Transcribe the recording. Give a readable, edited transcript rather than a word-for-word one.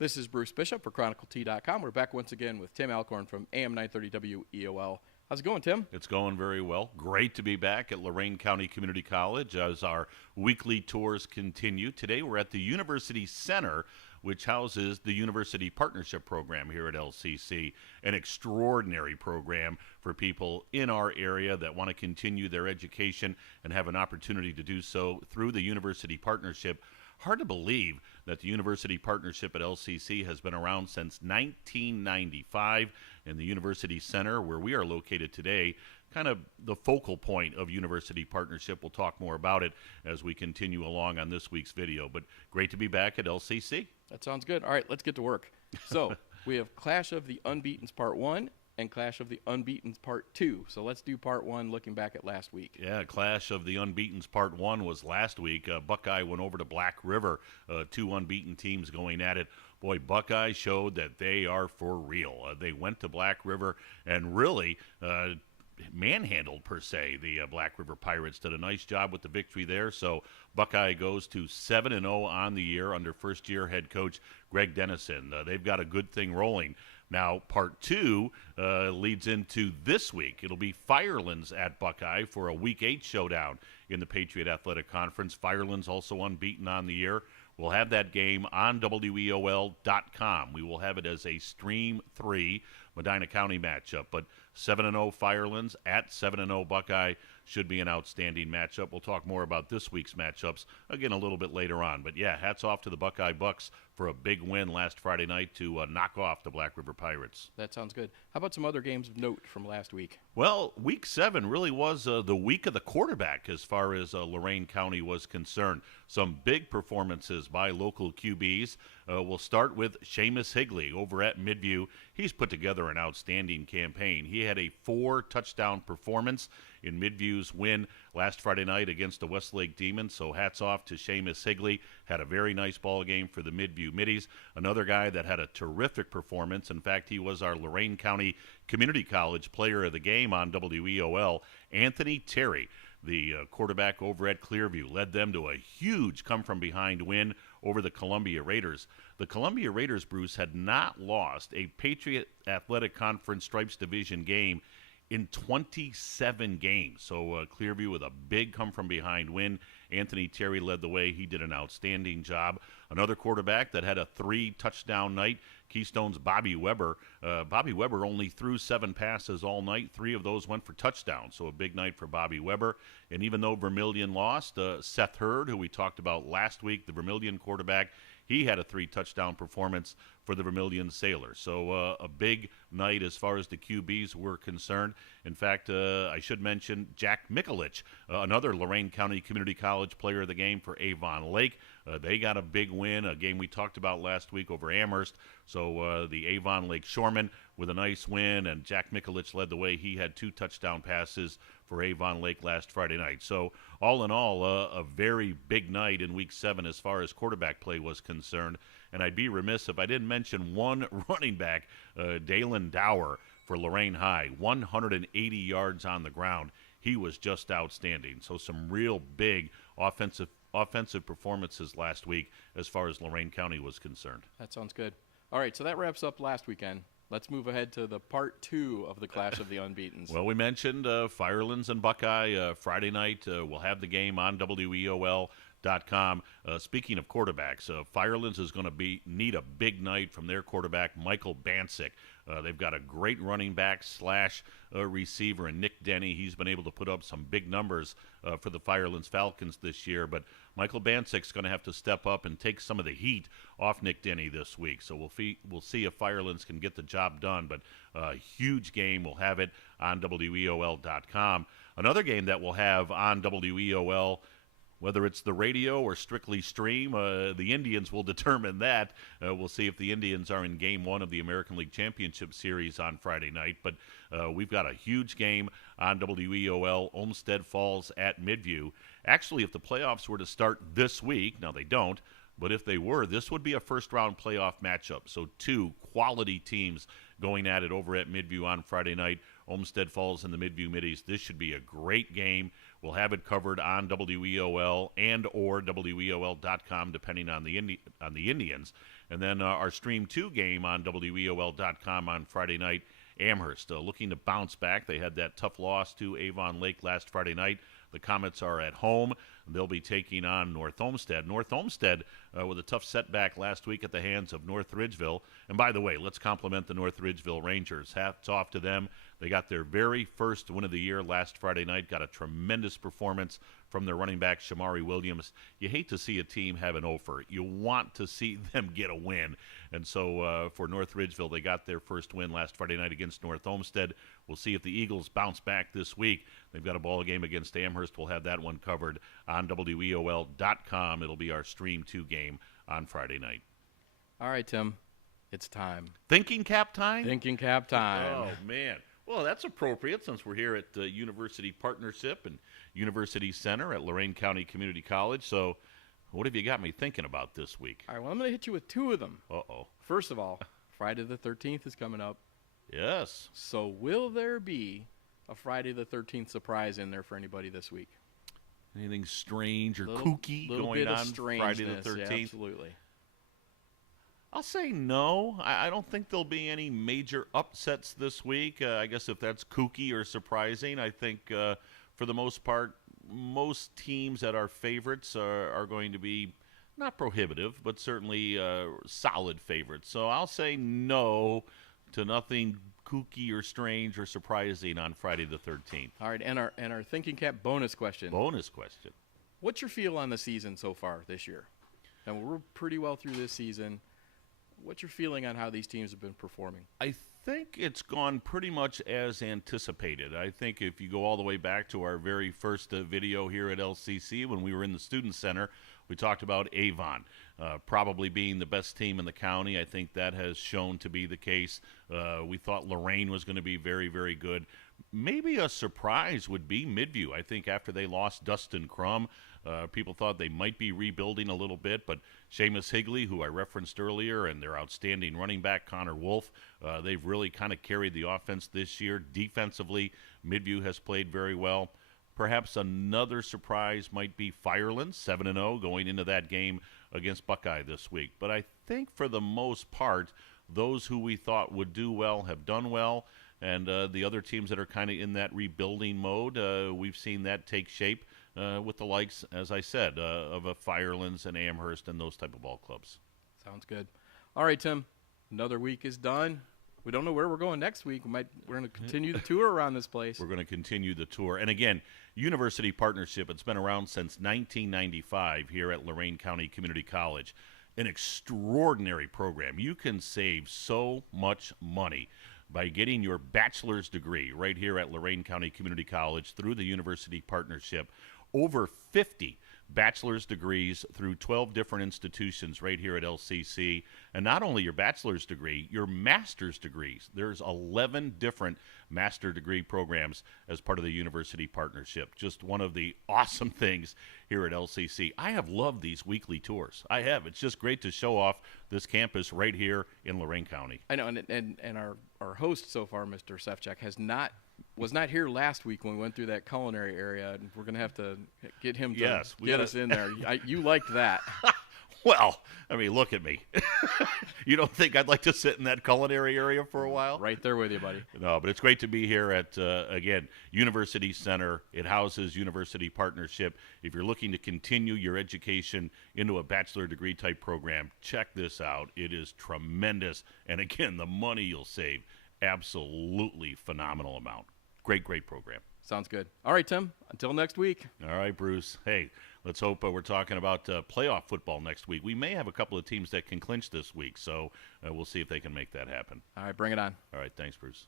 This is Bruce Bishop for ChronicleT.com. We're back once again with Tim Alcorn from AM930 WEOL. How's it going, Tim? It's going very well. Great to be back at Lorain County Community College as our weekly tours continue. Today we're at the University Center, which houses the University Partnership Program here at LCC, an extraordinary program for people in our area that want to continue their education and have an opportunity to do so through the University Partnership. Hard to believe that the University Partnership at LCC has been around since 1995, and the University Center, where we are located today, kind of the focal point of University Partnership. We'll talk more about it as we continue along on this week's video, but great to be back at LCC. That sounds good. All right, let's get to work. So we have Clash of the Unbeatens Part 1 and Clash of the Unbeatens Part 2. So let's do Part 1 looking back at last week. Yeah, Clash of the Unbeatens Part 1 was last week. Buckeye went over to Black River, two unbeaten teams going at it. Boy, Buckeye showed that they are for real. They went to Black River and really manhandled, per se. The Black River Pirates did a nice job with the victory there. So Buckeye goes to 7-0 on the year under first-year head coach Greg Dennison. They've got a good thing rolling. Now, Part 2 leads into this week. It'll be Firelands at Buckeye for a Week 8 showdown in the Patriot Athletic Conference. Firelands also unbeaten on the year. We'll have that game on WEOL.com. We will have it as a Stream 3 Medina County matchup. But 7-0 Firelands at 7-0 Buckeye should be an outstanding matchup. We'll talk more about this week's matchups again a little bit later on. But yeah, hats off to the Buckeye Bucks for a big win last Friday night to knock off the Black River Pirates. That sounds good. How about some other games of note from last week? Well, Week 7 really was the week of the quarterback as far as Lorain County was concerned. Some big performances by local QBs. We'll start with Seamus Higley over at Midview. He's put together an outstanding campaign. He had a 4-touchdown performance in Midview's win last Friday night against the Westlake Demons. So hats off to Seamus Higley. Had a very nice ball game for the Midview Middies. Another guy that had a terrific performance. In fact, he was our Lorain County Community College Player of the Game on WEOL, Anthony Terry. The quarterback over at Clearview led them to a huge come-from-behind win over the Columbia Raiders. The Columbia Raiders, Bruce, had not lost a Patriot Athletic Conference Stripes Division game in 27 games. So Clearview with a big come-from-behind win. Anthony Terry led the way. He did an outstanding job. Another quarterback that had a 3-touchdown night, Keystone's Bobby Weber. Bobby Weber only threw 7 passes all night. 3 of those went for touchdowns, so a big night for Bobby Weber. And even though Vermilion lost, Seth Hurd, who we talked about last week, the Vermilion quarterback, he had a 3-touchdown performance for the Vermilion Sailors. So a big night as far as the QBs were concerned. In fact, I should mention Jack Mikulich, another Lorain County Community College Player of the Game for Avon Lake. They got a big win, a game we talked about last week over Amherst. So the Avon Lake Shoremen with a nice win, and Jack Mikulich led the way. He had 2 touchdown passes for Avon Lake last Friday night. So all in all, a very big night in Week 7 as far as quarterback play was concerned. And I'd be remiss if I didn't mention one running back, Dalen Dower for Lorain High, 180 yards on the ground. He was just outstanding. So some real big offensive performances last week as far as Lorain County was concerned. That sounds good. All right, so that wraps up last weekend. Let's move ahead to the Part 2 of the Clash of the Unbeatens. Well, we mentioned Firelands and Buckeye Friday night. We'll have the game on WEOL.com. Speaking of quarterbacks, Firelands is going to need a big night from their quarterback, Michael Bancic. They've got a great running back / receiver in Nick Denny. He's been able to put up some big numbers for the Firelands Falcons this year, but Michael Bancic's going to have to step up and take some of the heat off Nick Denny this week. So we'll see if Firelands can get the job done, but a huge game. We'll have it on WEOL.com. Another game that we'll have on WEOL, whether it's the radio or strictly stream, the Indians will determine that. We'll see if the Indians are in Game 1 of the American League Championship Series on Friday night. But we've got a huge game on WEOL, Olmsted Falls at Midview. Actually, if the playoffs were to start this week, now they don't, but if they were, this would be a first-round playoff matchup. So 2 quality teams going at it over at Midview on Friday night. Olmsted Falls and the Midview Middies. This should be a great game. We'll have it covered on WEOL and or WEOL.com, depending on the Indians. And then our Stream 2 game on WEOL.com on Friday night, Amherst looking to bounce back. They had that tough loss to Avon Lake last Friday night. The Comets are at home. They'll be taking on North Olmsted. North Olmsted with a tough setback last week at the hands of North Ridgeville. And by the way, let's compliment the North Ridgeville Rangers. Hats off to them. They got their very first win of the year last Friday night, got a tremendous performance from their running back, Shamari Williams. You hate to see a team have an offer. You want to see them get a win. And so for North Ridgeville, they got their first win last Friday night against North Olmsted. We'll see if the Eagles bounce back this week. They've got a ball game against Amherst. We'll have that one covered on WEOL.com. It'll be our Stream 2 game on Friday night. All right, Tim. It's time. Thinking cap time? Thinking cap time. Oh, man. Well, that's appropriate since we're here at University Partnership and University Center at Lorain County Community College. So what have you got me thinking about this week? All right, well, I'm going to hit you with two of them. Uh-oh. First of all, Friday the 13th is coming up. Yes. So will there be a Friday the 13th surprise in there for anybody this week? Anything strange or kooky going on Friday the 13th? Yeah, absolutely. I'll say no. I don't think there'll be any major upsets this week. I guess if that's kooky or surprising, I think for the most part, most teams that are favorites are going to be not prohibitive, but certainly solid favorites. So I'll say no to nothing kooky or strange or surprising on Friday the 13th. All right, and our thinking cap bonus question. Bonus question. What's your feel on the season so far this year? And we're pretty well through this season. What's your feeling on how these teams have been performing? I think it's gone pretty much as anticipated. I think if you go all the way back to our very first video here at LCC when we were in the Student Center, we talked about Avon probably being the best team in the county. I think that has shown to be the case. We thought Lorain was going to be very, very good. Maybe a surprise would be Midview. I think after they lost Dustin Crum, people thought they might be rebuilding a little bit, but Seamus Higley, who I referenced earlier, and their outstanding running back, Connor Wolf, they've really kind of carried the offense this year. Defensively, Midview has played very well. Perhaps another surprise might be Firelands, 7-0, going into that game against Buckeye this week. But I think for the most part, those who we thought would do well have done well, and the other teams that are kind of in that rebuilding mode, we've seen that take shape with the likes, as I said, of a Firelands and Amherst and those type of ball clubs. Sounds good. All right, Tim, another week is done. We don't know where we're going next week. We're going to continue the tour around this place. We're going to continue the tour. And again, University Partnership, it's been around since 1995 here at Lorain County Community College. An extraordinary program. You can save so much money by getting your bachelor's degree right here at Lorain County Community College through the University Partnership. Over 50 bachelor's degrees through 12 different institutions right here at LCC. And not only your bachelor's degree, your master's degrees. There's 11 different master degree programs as part of the University Partnership. Just one of the awesome things here at LCC. I have loved these weekly tours. I have. It's just great to show off this campus right here in Lorain County. I know, and our host so far, Mr. Sefchek, was not here last week when we went through that culinary area, and we're going to have to get him to get us in there. You liked that. Well, I mean, look at me. You don't think I'd like to sit in that culinary area for a while? Right there with you, buddy. No, but it's great to be here at, again, University Center. It houses University Partnership. If you're looking to continue your education into a bachelor degree type program, check this out. It is tremendous. And again, the money you'll save, absolutely phenomenal amount. Great, great program. Sounds good. All right, Tim, until next week. All right, Bruce. Hey, let's hope we're talking about playoff football next week. We may have a couple of teams that can clinch this week, so we'll see if they can make that happen. All right, bring it on. All right, thanks, Bruce.